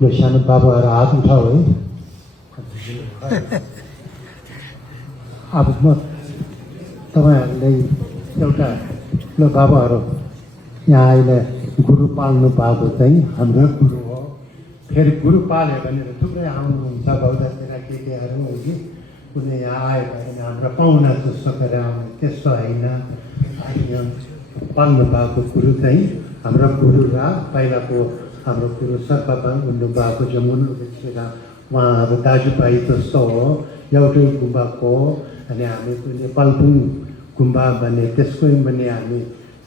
ल सानो बाबुहरू हात उठाऊ है अब म तपाईँहरूलाई एउटा ल बाबाहरू यहाँ अहिले गुरु पाल्नु पाएको चाहिँ हाम्रो गुरु हो फेरि गुरु पाल्यो भने थुप्रै आउनुहुन्छ बौद्धतिर केटीहरू हो कि कुनै यहाँ आयो भने हाम्रो पाहुना जस्तो गरेर आउने त्यस्तो होइन यहाँ पाल्नु पाएको गुरु चाहिँ हाम्रो गुरु र पहिलाको हाम्रो गुरु सर्पपाल हुनुभएको जमुना देखेर उहाँहरू दाजुभाइ जस्तो हो एउटै गुम्बाको अनि हामी नेपालपुङ गुम्बा भन्ने त्यसको पनि हामी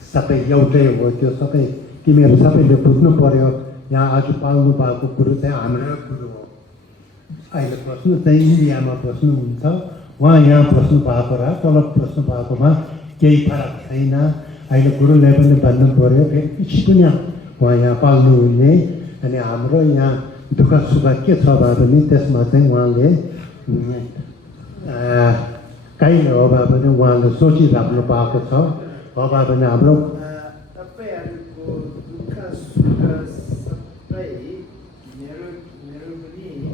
सबै एउटै हो त्यो सबै तिमीहरू सबैले बुझ्नु पर्यो यहाँ आज पाल्नु भएको गुरु चाहिँ हाम्रो गुरु हो अहिले बस्नु चाहिँ इन्डियामा बस्नुहुन्छ उहाँ यहाँ बस्नु भएको र तल बस्नु भएकोमा केही फरक छैन अहिले गुरुले पनि भन्नु पर्यो पछि पनि उहाँ यहाँ पाल्नु हुने अनि हाम्रो यहाँ दुःख सुख के छ भए पनि त्यसमा चाहिँ उहाँले कहिले हो भए पनि उहाँले सोचिराख्नु भएको छ हो भए पनि हाम्रो तपाईँहरूको दुःख सुख सबै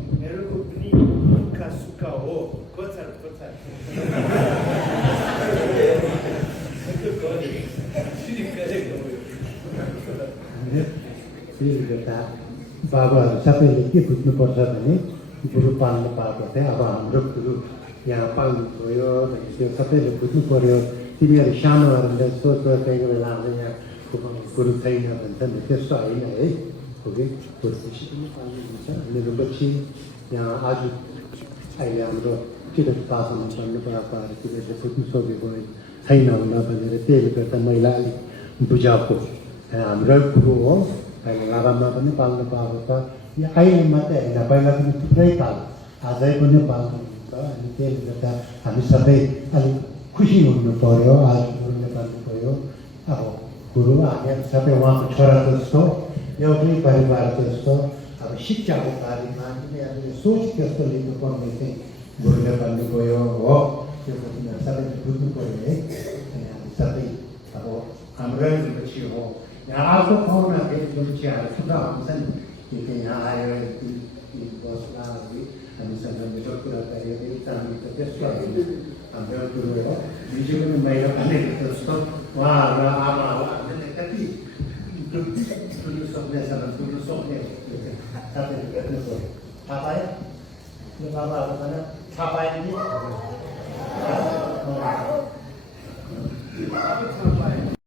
मेरो पनि दुःख सुख हो कोचर बाबाहरू सबैले के बुझ्नुपर्छ भने गुरु पाल्नु पाएको चाहिँ अब हाम्रो गुरु यहाँ पाल्नु भयो भने त्यो सबैले बुझ्नु पर्यो तिमीहरू सानोहरूले सोच कोही बेला अब यहाँ गुरु छैन भन्छ नि त्यस्तो होइन है हो कि गुरु पछि पनि पाल्नुहुन्छ मेरो पछि यहाँ आज अहिले हाम्रो किनकि पासमा पढ्नु पाएकोहरू तिमीहरूले बुझ्नु सकेको छैन होला भनेर त्यसले गर्दा मैले अलिक बुझाएको हाम्रो गुरु हो अहिले लाभामा पनि पाल्नु पाएको छ यो अहिले मात्रै होइन पहिला पनि थुप्रै पाल आजै पनि पाल्नुहुन्छ अनि त्यसले गर्दा हामी सबै अलिक खुसी हुनु पर्यो आज गुरुले पाल्नु पर्यो अब गुरु हामी सबै उहाँको छोरा जस्तो एउटै परिवार जस्तो अब शिक्षाको बारेमा तिनीहरूले सोच त्यस्तो लिनुपर्ने चाहिँ गुरुले पाल्नु गयो हो त्यो तिनीहरू सबैले बुझ्नु पर्यो है अनि हामी सबै अब हाम्रै पछि हो यहाँ अर्को ठाउँमा फेरि जुम्चियाहरू थुप्रो आउँछन् कि यहाँ आयो बस्ला हामीसँग मिठो कुरा गऱ्यो एकदम त्यस्तो हाम्रो गुरु हो हिजो पनि मैले भनेको जस्तो उहाँहरू आमा हो हामीले कति सुन्नु सक्नेछ सुन्नु सक्ने सबैले गर्नु पर्यो थाहा पायो यो बाबाहरू भने थाहा पायो नि